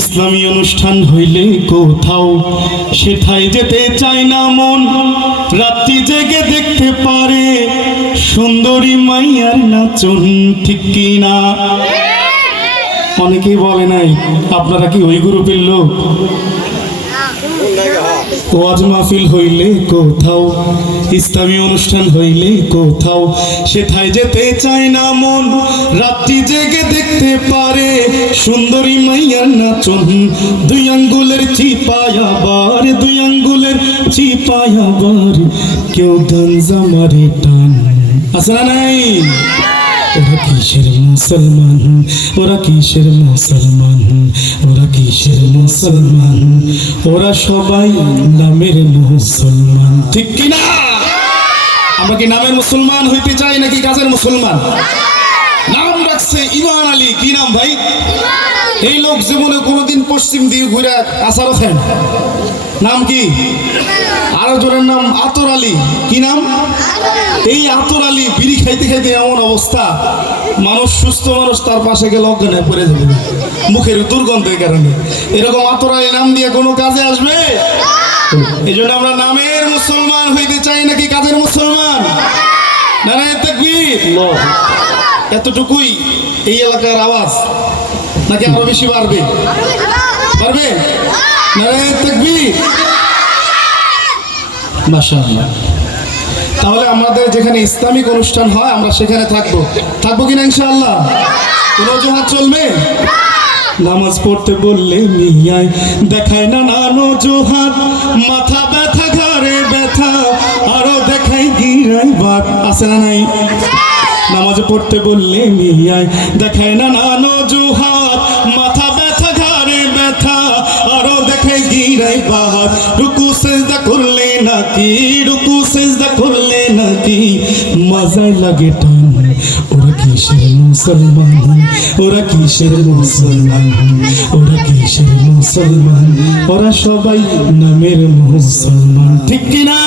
ইসলামী অনুষ্ঠান হইলে কোথাও সেথায় যেতে চায় না মন। রাত্রি জেগে দেখতে পারে সুন্দরী মাইয়ার নাচন, ঠিক কিনা? অনেকেই বলে নাই আপনারা কি ওই গ্রুপের লোক? ওয়াজ মাহফিল হইলে কোথাও, ইসলামী অনুষ্ঠান হইলে কোথাও সেথায় যেতে চায় না মন। রাত্রি জেগে দেখতে পারে সুন্দরী মাইয়ার নাচন। দুই আঙ্গুলের চিপায় আবার, দুই আঙ্গুলের চিপায় আবার কেউ গাঞ্জা মারে টান। আছে না নাই? ওরা কিসের মুসলমান, ওরা কিসের মুসলমান, ওরা কিসের মুসলমান, ওরা সবাই নামের মুসলমান, ঠিক কিনা? আমরা কি নামের মুসলমান হইতে চাই নাকি কাজের মুসলমান? নাম রাখছে ইমান আলী। কি নাম ভাই? এই লোক জীবনে কোনোদিন পশ্চিম দিকে ঘুরে আসারও খায়। নাম কি? আরো জনের নাম আতর আলী। কি নাম? এই আতর আলী বিড়ি খাইতে খাইতে এমন অবস্থা, মানুষ সুস্থ মানুষ তার পাশে গেলে অজ্ঞান হয়ে পড়ে যাবে মুখের দুর্গন্ধের কারণে। এরকম আতর আলী নাম দিয়ে কোনো কাজে আসবে? এই জন্য আমরা নামের মুসলমান হইতে চাই নাকি কাজের মুসলমান? নারায়ে তাকবীর। এতটুকুই এই এলাকার আওয়াজ, নাকি আরো বেশি বাড়বে? পারবে? নারায়ে তাকবীর। মাশাআল্লাহ। তাহলে আমাদের যেখানে ইসলামিক অনুষ্ঠান হয় আমরা সেখানে থাকবো। থাকবো কিনা ইনশাআল্লাহ? কোনো অজুহাত চলবে? নামাজ পড়তে বললে মিয়ায় দেখায় না নান অজুহাত। মাথা ব্যথা, ঘাড়ে ব্যথা, আরো দেখাই গিরাই বাত। আছে না নাই? নামাজ পড়তে বললে মিয়ায় দেখায় না নান অজুহাত। মাথা ব্যথা, ঘাড়ে ব্যথা, আরো দেখাই গিরাই বাত। রুকু সিজদা করলে নাকি, রুকু সিজদা করলে নাকি মজাই লাগে টান। ওরা কিসের মুসলমান, ওরা কিসের মুসলমান, ওরা কিসের মুসলমান, ওরা সবাই নামের মুসলমান, ঠিক কিনা?